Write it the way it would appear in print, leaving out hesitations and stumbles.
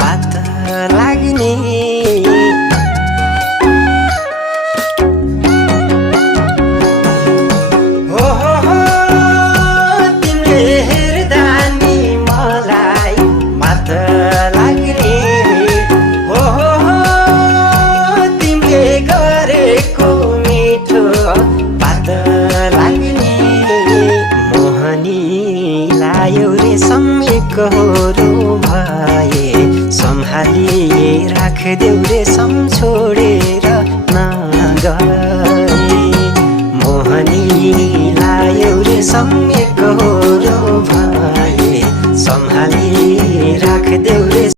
बात लाग्ने कहोरो भए सम्हालिए राखदेऊ रे छोडेर नगए मोहनी लायो रे